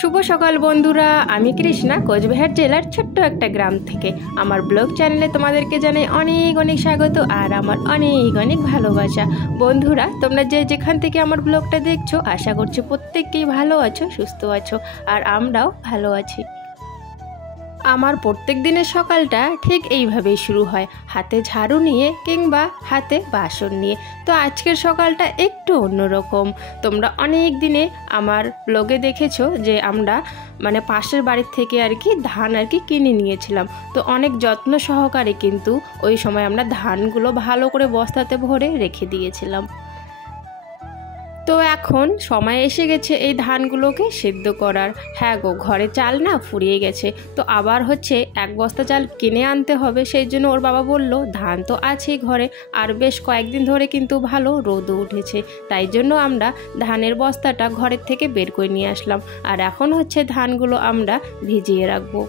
শুভ সকাল বন্ধুরা, আমি কৃষ্ণা কোচবিহার জেলার ছোট্ট একটা গ্রাম থেকে আমার ব্লগ চ্যানেলে তোমাদেরকে জানাই অনেক অনেক স্বাগত আর আমার অনেক অনেক ভালোবাসা। বন্ধুরা, তোমরা যে যেখান থেকে আমার ব্লগটা দেখছো, আশা করছি প্রত্যেককেই ভালো আছো, সুস্থ আছো, আর আমরাও ভালো আছি। আমার প্রত্যেক দিনের সকালটা ঠিক এইভাবেই শুরু হয়, হাতে ঝাড়ু নিয়ে কিংবা হাতে বাসন নিয়ে। তো আজকের সকালটা একটু অন্যরকম। তোমরা অনেক দিনে আমার ব্লগে দেখেছো যে আমরা পাশের বাড়ির থেকে ধান কিনে নিয়েছিলাম। তো অনেক যত্ন সহকারে কিন্তু ওই সময় আমরা ধানগুলো ভালো করে বস্তাতে ভরে রেখে দিয়েছিলাম। তো এখন সময় এসে গেছে এই ধানগুলোকে সেদ্ধ করার। হ্যাঁ গো, ঘরে চাল না ফুরিয়ে গেছে, তো আবার এক বস্তা চাল কিনে আনতে হবে। সেই জন্য ওর বাবা বলল ধান তো আছেই ঘরে, আর বেশ কয়েকদিন ধরে কিন্তু ভালো রোদও উঠেছে, তাই জন্য আমরা ধানের বস্তাটা ঘরের থেকে বের করে নিয়ে আসলাম। আর এখন ধানগুলো আমরা ভিজিয়ে রাখবো।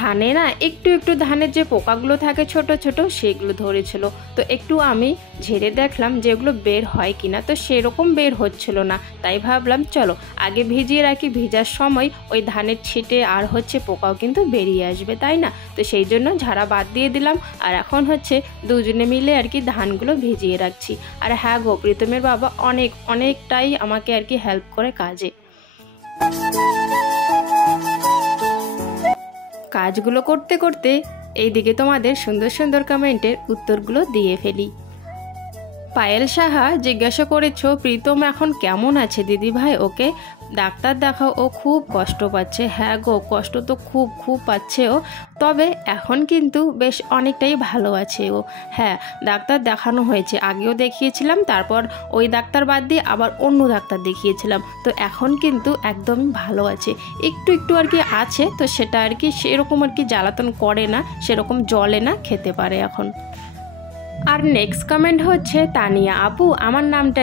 ধানে না একটু একটু ধানের যে পোকাগুলো থাকে ছোট ছোট, সেগুলো ধরেছিল। তো একটু আমি ঝেড়ে দেখলাম যে এগুলো বের হয় কিনা, তো সেরকম বের হচ্ছিল না। তাই ভাবলাম চলো আগে ভিজিয়ে রাখি, ভিজার সময় ওই ধানের ছিটে আর পোকাও কিন্তু বেরিয়ে আসবে, তাই না? তো সেই জন্য ঝাড়া বাদ দিয়ে দিলাম। আর এখন দুজনে মিলে ধানগুলো ভিজিয়ে রাখছি। আর হ্যাঁ গো, প্রীতমের বাবা অনেকটাই আমাকে হেল্প করে কাজে। কাজগুলো করতে করতে এইদিকে তোমাদের সুন্দর সুন্দর কমেন্টের উত্তরগুলো দিয়ে ফেলি। পায়েল সাহা জিজ্ঞাসা করেছো প্রীতম এখন কেমন আছে দিদি ভাই, ওকে ডাক্তার দেখাও, ও খুব কষ্ট পাচ্ছে। হ্যাঁ গো, কষ্ট তো খুব খুব পাচ্ছে ও, তবে এখন কিন্তু বেশ অনেকটাই ভালো আছে ও। হ্যাঁ, ডাক্তার দেখানো হয়েছে, আগেও দেখিয়েছিলাম, তারপর ওই ডাক্তার বাদ দিয়ে আবার অন্য ডাক্তার দেখিয়েছিলাম। তো এখন কিন্তু একদমই ভালো আছে, একটু একটু আছে, তো সেটা সেরকম জ্বালাতন করে না, সেরকম জ্বলে না, খেতে পারে এখন। আর নেক্সট কমেন্ট তানিয়া আপু, আমার নামটা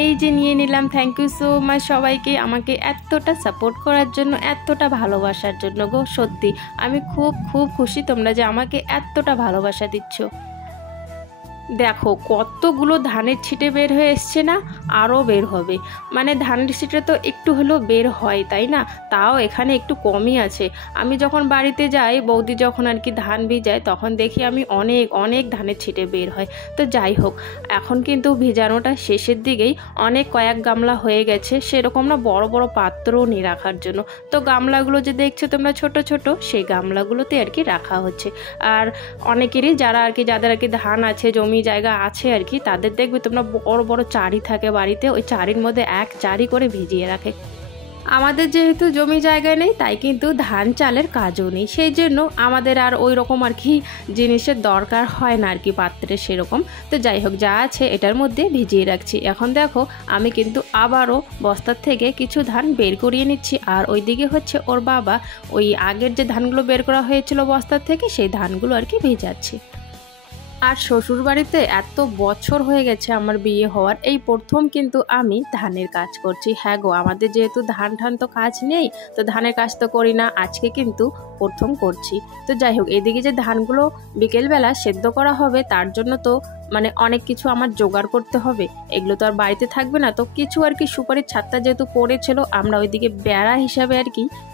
এই যে নিয়ে নিলাম। থ্যাংক ইউ সো মাচ সবাইকে আমাকে এতটা সাপোর্ট করার জন্য, এতটা ভালোবাসার জন্য গো। সত্যি আমি খুব খুব খুশি তোমরা যে আমাকে এতটা ভালোবাসা দিচ্ছ। দেখো কতগুলো ধানের ছিটে বের হয়ে এসছে না, আরও বের হবে। ধানের ছিটে তো একটু হলেও বের হয়, তাই না? তাও এখানে একটু কমই আছে। আমি যখন বাড়িতে যাই, বৌদি যখন ধান ভিজায়, তখন দেখি আমি অনেক অনেক ধানের ছিটে বের হয়। তো যাই হোক, এখন কিন্তু ভিজানোটা শেষের দিকেই, কয়েক গামলা হয়ে গেছে, সেরকম না বড় বড় পাত্রও নিয়ে রাখার জন্য। তো গামলাগুলো যে দেখছো তোমরা ছোট ছোট, সেই গামলাগুলোতে রাখা হচ্ছে। আর অনেকেরই যারা যাদের ধান আছে, জমি জায়গা আছে তাদের দেখবে তোমরা বড় বড় চারি থাকে বাড়িতে, ওই চারির মধ্যে এক চারি করে ভিজিয়ে রাখে। আমাদের যেহেতু জমি জায়গা নেই, তাই কিন্তু ধান চালের কাজও নেই, সেই জন্য আমাদের আর ওই রকম জিনিসের দরকার হয় না পাত্রের সেরকম। তো যাই হোক, যা আছে এটার মধ্যে ভিজিয়ে রাখছি। এখন দেখো আমি কিন্তু আবারও বস্তার থেকে কিছু ধান বের করিয়ে নিচ্ছি। আর ওইদিকে ওর বাবা ওই আগের যে ধানগুলো বের করা হয়েছিল বস্তার থেকে, সেই ধানগুলো ভিজাচ্ছে। আর শ্বশুর বাড়িতে এত বছর হয়ে গেছে আমার বিয়ে হওয়ার, এই প্রথম কিন্তু আমি ধানের কাজ করছি। হ্যাঁ গো, আমাদের যেহেতু ধান তো কাজ নেই, তো ধানের কাজ তো করি না, আজকে কিন্তু প্রথম করছি। তো যাই হোক, এদিকে যে ধানগুলো বিকেলবেলা সেদ্ধ করা হবে, তার জন্য তো অনেক কিছু আমার জোগাড় করতে হবে। এগুলো তো আর বাড়িতে থাকবে না, তো কিছু সুপারির ছাদটা যেহেতু পড়েছিল, আমরা ওইদিকে বেড়া হিসাবে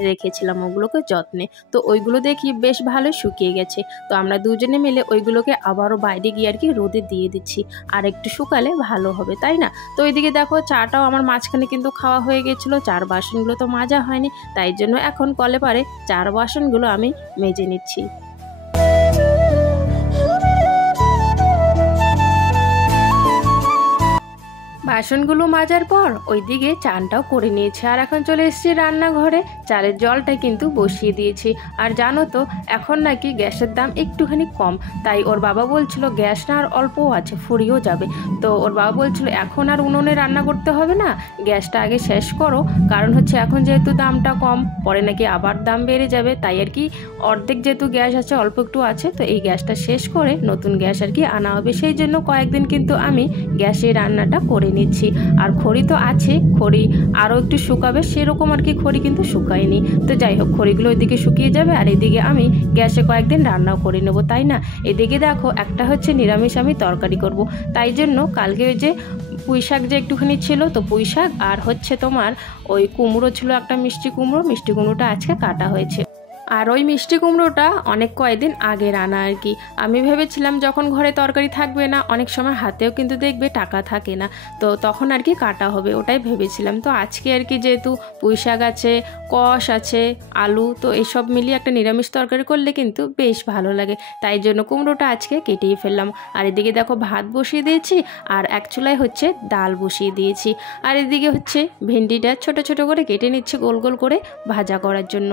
রেখেছিলাম ওগুলোকে যত্নে। তো ওইগুলো দেখি বেশ ভালো শুকিয়ে গেছে। তো আমরা দুজনে মিলে ওইগুলোকে আবারও বাইরে গিয়ে রোদে দিয়ে দিচ্ছি, আর একটু শুকালে ভালো হবে, তাই না? তো ওইদিকে দেখো চাটাও আমার মাঝখানে কিন্তু খাওয়া হয়ে গেছিলো, চার বাসনগুলো তো মাজা হয়নি, তাই জন্য এখন কলে পারে চার বাসনগুলো আমি মেজে নিচ্ছি। বাসনগুলো মাজার পর ওইদিকে চানটাও করে নিয়েছি, আর এখন চলে এসেছি রান্নাঘরে। চালের জলটা কিন্তু বসিয়ে দিয়েছি। আর জানো তো এখন গ্যাসের দাম একটুখানি কম, তাই ওর বাবা বলছিল গ্যাস না আর অল্পও আছে, ফুরিয়েও যাবে। তো ওর বাবা বলছিল এখন আর উনুনে রান্না করতে হবে না, গ্যাসটা আগে শেষ করো, কারণ এখন যেহেতু দামটা কম, পরে আবার দাম বেড়ে যাবে, তাই অর্ধেক যেহেতু গ্যাস আছে, অল্প একটু আছে, তো এই গ্যাসটা শেষ করে নতুন গ্যাস আনা হবে। সেই জন্য কয়েকদিন কিন্তু আমি গ্যাসে রান্নাটা করে নিচ্ছি। নিচ্ছি। আর খড়ি তো আছে, খড়ি আরও একটু শুকাবে সেরকম আর কি খড়ি কিন্তু শুকায়নি। তো যাই হোক, খড়িগুলো ওইদিকে শুকিয়ে যাবে আর এদিকে আমি গ্যাসে কয়েকদিন রান্নাও করে নেবো, তাই না। এদিকে দেখো, একটা হচ্ছে নিরামিষ আমি তরকারি করব, তাই জন্য কালকে ওই যে পুঁই শাক যে একটুখানি ছিল, তো পুঁই শাক আর হচ্ছে তোমার ওই কুমড়ো ছিল একটা, মিষ্টি কুমড়োটা আজকে কাটা হয়েছে। আর ওই মিষ্টি কুমড়োটা অনেক কয়েকদিন আগের আনা আর কি। আমি ভেবেছিলাম যখন ঘরে তরকারি থাকবে না, অনেক সময় হাতেও কিন্তু দেখবে টাকা থাকে না, তো তখন আর কি কাটা হবে, ওটাই ভেবেছিলাম। তো আজকে আর কি যেহেতু পুঁই শাক আছে, কষ আছে, আলু, তো এইসব মিলিয়ে একটা নিরামিষ তরকারি করলে কিন্তু বেশ ভালো লাগে, তাই জন্য কুমড়োটা আজকে কেটেই ফেললাম। আর এদিকে দেখো ভাত বসিয়ে দিয়েছি আর এক চুলায় হচ্ছে ডাল বসিয়ে দিয়েছি। আর এদিকে হচ্ছে ভেন্ডিটা ছোট ছোট করে কেটে নিচ্ছে গোল গোল করে ভাজা করার জন্য।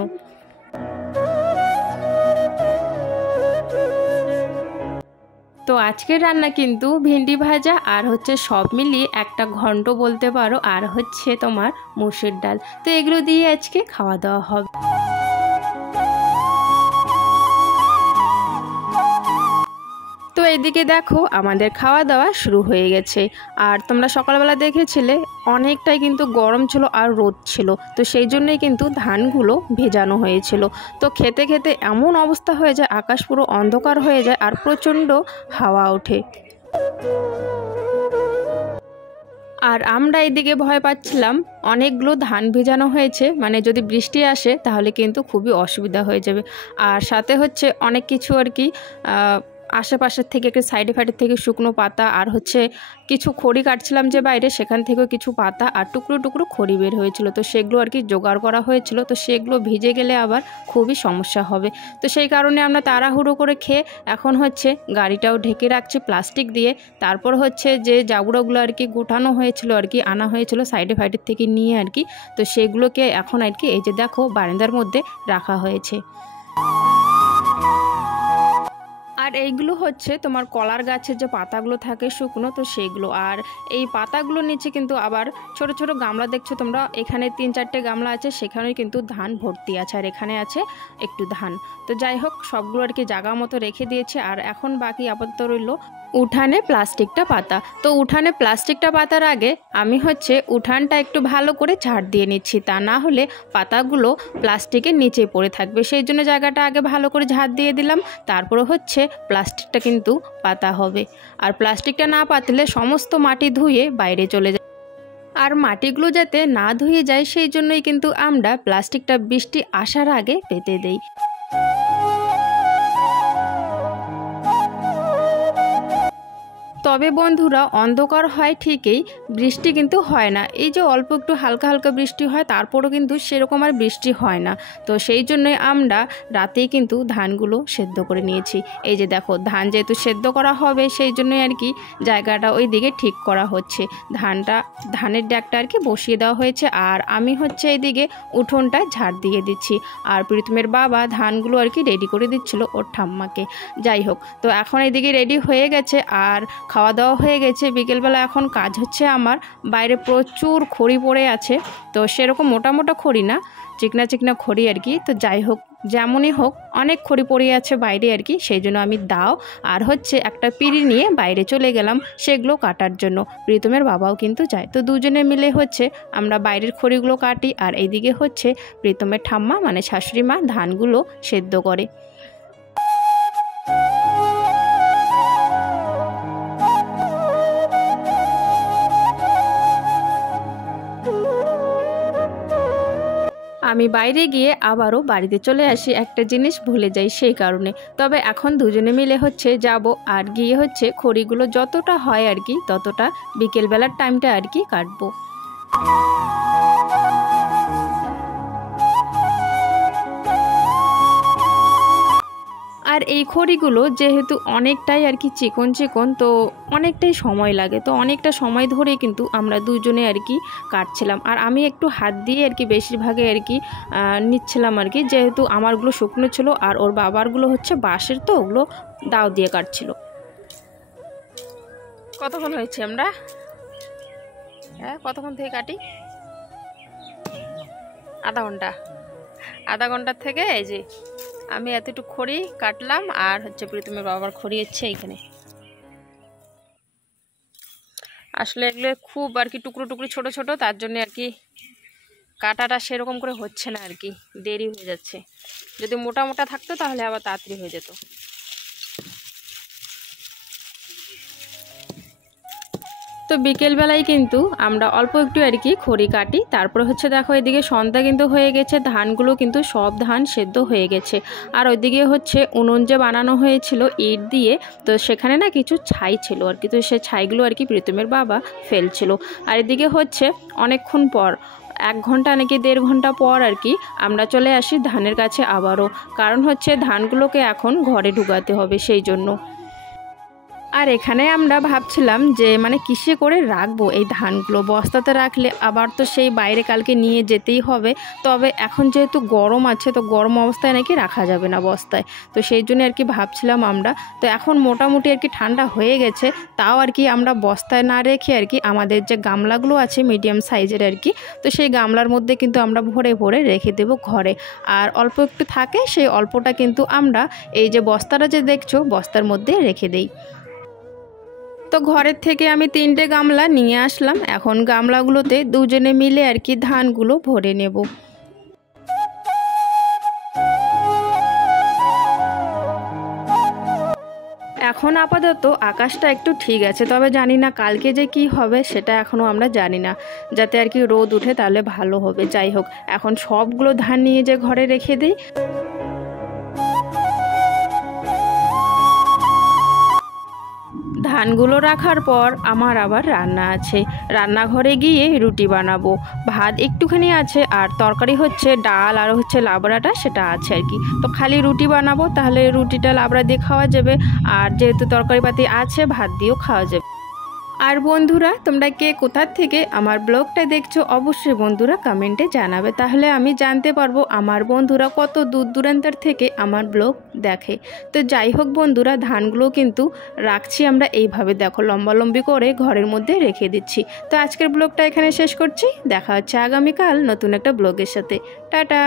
তো আজকের রান্না কিন্তু ভেন্ডি ভাজা আর হচ্ছে সব মিলিয়ে একটা ঘন্ট বলতে পারো, আর হচ্ছে তোমার মুসুর ডাল। তো এগুলো দিয়ে আজকে খাওয়া দাওয়া হবে। তো এদিকে দেখো আমাদের খাওয়া দাওয়া শুরু হয়ে গেছে। আর তোমরা সকালবেলা দেখেছিলে অনেকটাই কিন্তু গরম ছিল আর রোদ ছিল, তো সেই জন্যই কিন্তু ধানগুলো ভেজানো হয়েছিল। তো খেতে খেতে এমন অবস্থা হয়ে যায়, আকাশ পুরো অন্ধকার হয়ে যায় আর প্রচণ্ড হাওয়া ওঠে। আর আমরা এদিকে ভয় পাচ্ছিলাম, অনেকগুলো ধান ভেজানো হয়েছে, মানে যদি বৃষ্টি আসে তাহলে কিন্তু খুবই অসুবিধা হয়ে যাবে। আর সাথে হচ্ছে অনেক কিছু আর কি আশেপাশের থেকে একটু সাইডে ফাইডের থেকে শুকনো পাতা আর হচ্ছে কিছু খড়ি কাটছিলাম যে বাইরে, সেখান থেকেও কিছু পাতা আর টুকরো টুকরো খড়ি বের হয়েছিল, তো সেগুলো আর কি জোগাড় করা হয়েছিল। তো সেগুলো ভিজে গেলে আবার খুবই সমস্যা হবে, তো সেই কারণে আমরা তাড়াহুড়ো করে খেয়ে এখন হচ্ছে গাড়িটাও ঢেকে রাখছি প্লাস্টিক দিয়ে। তারপর হচ্ছে যে জাবড়াগুলো আর কি গোটানো হয়েছিল আর কি, আনা হয়েছিল সাইডে ফাইডের থেকে নিয়ে আর কি, তো সেগুলোকে এখন আর কি এই যে দেখো বারান্দার মধ্যে রাখা হয়েছে। আর এইগুলো হচ্ছে তোমার কলার গাছের যে পাতাগুলো থাকে শুকনো, তো সেইগুলো। আর এই পাতাগুলো নিচে কিন্তু আবার ছোট ছোট গামলা দেখছো তোমরা, এখানে 3-4টে গামলা আছে, সেখানে কিন্তু ধান ভর্তি আছে আর এখানে আছে একটু ধান। তো যাই হোক, সবগুলো আর কি জায়গা মতো রেখে দিয়েছে। আর এখন বাকি আপাতত রইল উঠানে প্লাস্টিকটা পাতা। তো উঠানে প্লাস্টিকটা পাতার আগে আমি হচ্ছে উঠানটা একটু ভালো করে ঝাড় দিয়ে নিচ্ছি, তা না হলে পাতাগুলো প্লাস্টিকের নিচে পড়ে থাকবে, সেই জন্য জায়গাটা আগে ভালো করে ঝাড় দিয়ে দিলাম। তারপরে হচ্ছে প্লাস্টিকটা কিন্তু পাতা হবে। আর প্লাস্টিকটা না পাতলে সমস্ত মাটি ধুয়ে বাইরে চলে যায়, আর মাটিগুলো যাতে না ধুয়ে যায় সেই জন্যই কিন্তু আমরা প্লাস্টিকটা বৃষ্টি আসার আগে পেতে দেই। তবে বন্ধুরা, অন্ধকার হয় ঠিকই, বৃষ্টি কিন্তু হয় না। এই যে অল্প একটু হালকা হালকা বৃষ্টি হয়, তারপরও কিন্তু সেরকম আর বৃষ্টি হয় না। তো সেই জন্যই আমরা রাতেই কিন্তু ধানগুলো সেদ্ধ করে নিয়েছি। এই যে দেখো, ধান যেহেতু সেদ্ধ করা হবে সেই জন্যই আর কি জায়গাটা ওই দিকে ঠিক করা হচ্ছে। ধানের ড্যাগটা আর কি বসিয়ে দেওয়া হয়েছে, আর আমি হচ্ছে এইদিকে উঠোনটা ঝাড় দিয়ে দিচ্ছি। আর প্রীতমের বাবা ধানগুলো আর কি রেডি করে দিচ্ছিল ওর ঠাম্মাকে। যাই হোক, তো এখন এইদিকে রেডি হয়ে গেছে আর খাওয়া দাওয়া হয়ে গেছে। বিকেলবেলা এখন কাজ হচ্ছে আমার, বাইরে প্রচুর খড়ি পড়ে আছে, তো সেরকম মোটা মোটা খড়ি না, চিকনা চিকনা খড়ি আর কি। তো যাই হোক, যেমনই হোক অনেক খড়ি পড়ে আছে বাইরে আর কি, সেই জন্য আমি দাও আর হচ্ছে একটা পিঁড়ি নিয়ে বাইরে চলে গেলাম সেগুলো কাটার জন্য। প্রীতমের বাবাও কিন্তু যায়, তো দুজনে মিলে হচ্ছে আমরা বাইরের খড়িগুলো কাটি, আর এইদিকে হচ্ছে প্রীতমের ঠাম্মা মানে শাশুড়ি মা ধানগুলো সেদ্ধ করে। আমি বাইরে গিয়ে আবারও বাড়িতে চলে আসি, একটা জিনিস ভুলে যাই সেই কারণে। তবে এখন দুজনে মিলে হচ্ছে যাব আর গিয়ে হচ্ছে খড়িগুলো যতটা হয় আর কি ততটা বিকেলবেলার টাইমটা আর কি কাটবো। আর এই খড়িগুলো যেহেতু অনেকটাই আর কি চিকন চিকন, তো অনেকটাই সময় লাগে, তো অনেকটা সময় ধরে কিন্তু আমরা দুজনে আর কি কাটছিলাম। আর আমি একটু হাত দিয়ে আর কি বেশিরভাগে আর কি নিচ্ছিলাম আর কি, যেহেতু আমারগুলো শুকনো ছিল আর ওর বাবারগুলো হচ্ছে বাঁশের, তো ওগুলো দাও দিয়ে কাটছিল। কতক্ষণ হয়েছে আমরা, হ্যাঁ কতক্ষণ থেকে কাটি? আধা ঘন্টার থেকে এই যে আমি এতটুকু খড়ি কাটলাম, আর হচ্ছে প্রীতমের বাবার খড়ি হচ্ছে এইখানে। আসলে এগুলো খুব আর কি টুকরো টুকরো ছোট ছোট, তার জন্য আর কি কাটাটা সেরকম করে হচ্ছে না আর কি, দেরি হয়ে যাচ্ছে। যদি মোটা মোটা থাকতো তাহলে আবার তাড়াতাড়ি হয়ে যেত। তো বিকেলবেলায় কিন্তু আমরা অল্প একটু আর কি খড়ি কাটি। তারপরে হচ্ছে দেখো এদিকে সন্ধ্যা কিন্তু হয়ে গেছে, ধানগুলো কিন্তু সব ধান সেদ্ধ হয়ে গেছে। আর ওইদিকে হচ্ছে উনুন যে বানানো হয়েছিল ইট দিয়ে, তো সেখানে না কিছু ছাই ছিল আর কি, তো সেই ছাইগুলো আর কি প্রীতমের বাবা ফেলছিল। আর এদিকে হচ্ছে অনেকক্ষণ পর 1 ঘন্টা নাকি 1.5 ঘন্টা পর আর কি আমরা চলে আসি ধানের কাছে আবারও, কারণ হচ্ছে ধানগুলোকে এখন ঘরে ঢুকাতে হবে সেই জন্য। আর এখানে আমরা ভাবছিলাম যে মানে কিসে করে রাখবো এই ধানগুলো, বস্তাতে রাখলে আবার তো সেই বাইরে কালকে নিয়ে যেতেই হবে। তবে এখন যেহেতু গরম আছে, তো গরম অবস্থায় নাকি রাখা যাবে না বস্তায়, তো সেই জন্য আর কি ভাবছিলাম আমরা। তো এখন মোটামুটি আর কি ঠান্ডা হয়ে গেছে, তাও আর কি আমরা বস্তায় না রেখে আর কি আমাদের যে গামলাগুলো আছে মিডিয়াম সাইজের আর কি, তো সেই গামলার মধ্যে কিন্তু আমরা ভরে ভরে রেখে দেব ঘরে। আর অল্প একটু থাকে, সেই অল্পটা কিন্তু আমরা এই যে বস্তাটা যে দেখছো বস্তার মধ্যে রেখে দেই। তো ঘরের থেকে আমি 3টে গামলা নিয়ে আসলাম, এখন গামলাগুলোতে দুজনে মিলে আর কি ধানগুলো ভরে নেব। এখন আপাতত আকাশটা একটু ঠিক আছে, তবে জানি না কালকে যে কি হবে সেটা এখনও আমরা জানি না, যাতে আর কি রোদ উঠে তাহলে ভালো হবে। যাই হোক, এখন সবগুলো ধান নিয়ে যে ঘরে রেখে দিই। ধানগুলো রাখার পর আমার আবার রান্না আছে, রান্নাঘরে গিয়ে রুটি বানাবো। ভাত একটুখানি আছে, আর তরকারি হচ্ছে ডাল আর হচ্ছে লাবড়াটা সেটা আছে আর কি। তো খালি রুটি বানাবো, তাহলে রুটিটা লাবড়া দিয়ে খাওয়া যাবে, আর যেহেতু তরকারিপাতি আছে ভাত দিয়েও খাওয়া যাবে। আর বন্ধুরা, তোমরা কে কোথার থেকে আমার ব্লগটা দেখছো অবশ্যই বন্ধুরা কমেন্টে জানাবে, তাহলে আমি জানতে পারবো আমার বন্ধুরা কত দূর দূরান্তের থেকে আমার ব্লগ দেখে। তো যাই হোক বন্ধুরা, ধানগুলো কিন্তু রাখছি আমরা এইভাবে, দেখো লম্বালম্বি করে ঘরের মধ্যে রেখে দিচ্ছি। তো আজকের ব্লগটা এখানে শেষ করছি, দেখা হচ্ছে আগামীকাল নতুন একটা ব্লগের সাথে। টাটা।